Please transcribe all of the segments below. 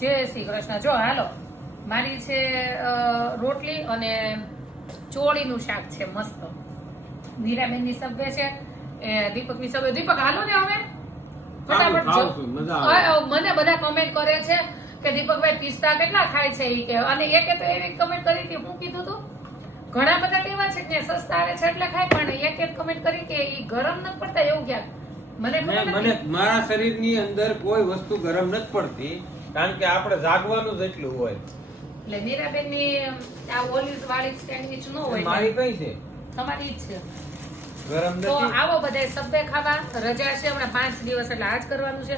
જય શ્રી કૃષ્ણ. જો હાલો મારી છે રોટલી અને ચોળીનું શાક છે મસ્ત. મીરાબેનની સબ્વે છે, દીપકની સબ્વે. દીપક હાલો ને હવે ફટાફટ. મને બધા કમેન્ટ કરે છે કે દીપકભાઈ પિસ્તા કેટલા ખાય છે ઈ કે, અને એકે તો એવી કમેન્ટ કરી હતી, હું કીધું તું ઘણા બધા એવા છે કે સસ્તા આવે છે એટલે ખાય, પણ એક કમેન્ટ કરી કે ઈ ગરમ નથી પડતા એવું ક્યાંક. મને મારા શરીરની અંદર કોઈ વસ્તુ ગરમ નથી પડતી, કારણ કે આપણે જાગવાનું જ એટલું હોય. એટલે મીરાબેનની આ ઓલિવ વાળી સેન્ડવિચ નો હોય. મારી કઈ છે? તમારી જ છે. ગરમ તો નથી. આવો બધાય સબ્બે ખાવા. રજા છે હમણાં 5 દિવસ, એટલે આજ કરવાનું છે.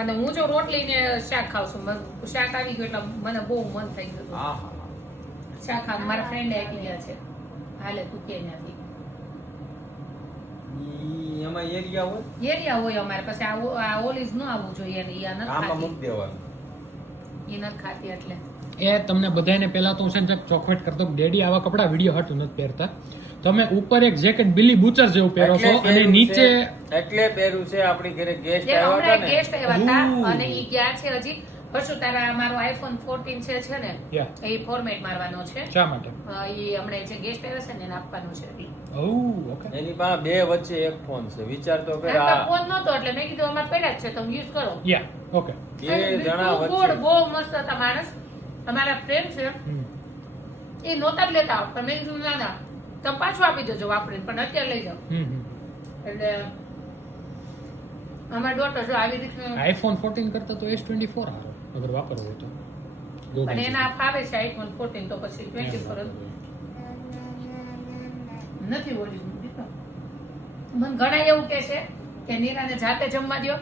અને હું જો રોટલી ને શાક ખાવ છું, શાક આવી ગયું એટલે મને બહુ મન થઈ ગયું હતું શાક ખાવાનું. મારા ફ્રેન્ડ આપી ગયા છે, હાલે તું કે ત્યાંથી એમાં એરિયા હોય, એરિયા હોય અમારે પાસે. આ ઓલીઝ ન આવવું જોઈએ ને, ઈ આ નથી આમાં ખાતી. મૂકી દેવાનું. ઈ નથી ખાતી એટલે એ તમને બધાને પહેલા તો હું છે ને ચોખવટ કરતો કે ડેડી આવા કપડા વિડીયો હટ નથી પહેરતા. તમે ઉપર એક જેકેટ બિલી બુચર જેવું પહેરો છો અને નીચે એટલે પહેર્યું છે. આપણી ઘરે ગેસ્ટ જે આવ્યા હતા હમણાં ને, ગેસ્ટ આવ્યા હતા અને ઈ ગયા છે હજી. હર્ષુ તારા મારો આઈફોન 14 છે ને, Yeah. એ ફોર્મેટ મારવાનો છે. શા માટે? ઈ હમણાં જે ગેસ્ટ આવ્યા છે ને એને આપવાનું છે. Oh okay. એની પાસે બે વચ્ચે એક ફોન છે. વિચાર તો કર, આ આ ફોન નતો એટલે મેં કીધું અમારે પડ્યા જ છે તો યુઝ કરો. Yeah okay. બે જણા ગુડ, વચ્ચે બહુ મસ્ત હતા માણસ. અમારા ફ્રેન્ડ છે એ નહોતા જ લેતા, પણ મેં કીધું ના ના તમે પાછું આપી દેજો વાપરીને, પણ અત્યારે લઈ જાઓ. એટલે અમારી ડોટર જો આવી રીતે, આઈફોન 14 કરતા તો S24 સારો અગર વાપરવો હોય તો. પણ એના ફાવે છે આઈફોન 14 તો પછી 24 નથી ઓલી. મને ઘણા એવું કે છે કે નીરાને જાતે જમવા દ્યો,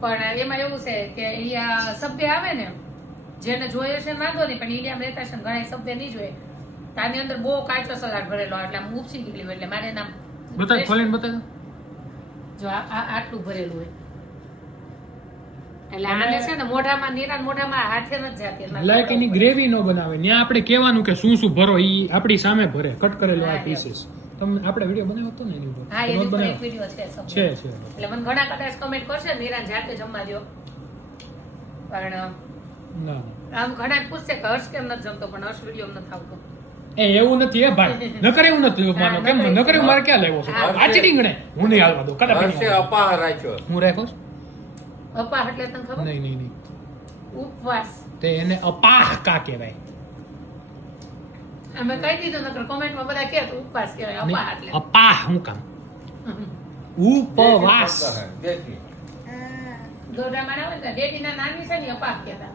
પણ એમાં એવું છે કે અહીંયા સભ્ય આવે ને જેને જોઈએ છે વાંધો નહીં, પણ ઇન્ડિયામાં રહેતા છે ને ઘણા સભ્ય નહીં જોઈએ. આની અંદર બહુ કાચો સલાડ ભરેલો, એટલે આમ ઉપસી નીકળી હોય, એટલે મારે એના બતાવ, ખોલીને બતાવ. જો આટલું ભરેલું હોય એટલે આને છે ને મોઢામાં, નીરાન મોઢામાં હાથે નથી જાતી. લાઈક એની ગ્રેવી નો બનાવે ત્યાં આપણે કહેવાનું કે શું શું ભરો ઈ આપણી સામે ભરે કટ કરેલા આ હા, પીસીસ. તમે આપણે વિડિયો બનાવ્યો હતો ને એની ઉપર? હા, એની ઉપર એક બનાવ્યો? વિડિયો છે સભ્ય. છે છે. એટલે મને ઘણા કદાચ કમેન્ટ કરશે નીરાન જાતે જમવા દ્યો, પણ ના આમ ઘણા પૂછશે કે હર્ષ કેમ નથી જમતો, પણ હર્ષ વિડીયો નથી આવતો. એ એવું નથી હે ભાઈ, નકર એવું નથી માનો. કેમ નકર એવું મારે ક્યાં લેવો છે? આ ચીટિંગ ને હું નહીં હાલવા દઉં. કદાચ હર્ષે અપાહ રાખ્યો. હું રાખો છું? અપાહ એટલે તને ખબર? નહીં નહીં નહીં. ઉપવાસ. તે એને અપાહ કા કહેવાય. અમે કહી દીધું, નકર કોમેન્ટમાં બધા કહે તો ઉપવાસ કહેવાય. અપાહ એટલે અપાહ હું કામ? ઉપવાસ. દેખી. દોઢા માણા હોય ને ડેડીના નાની છે ને અપાહ કહેતા.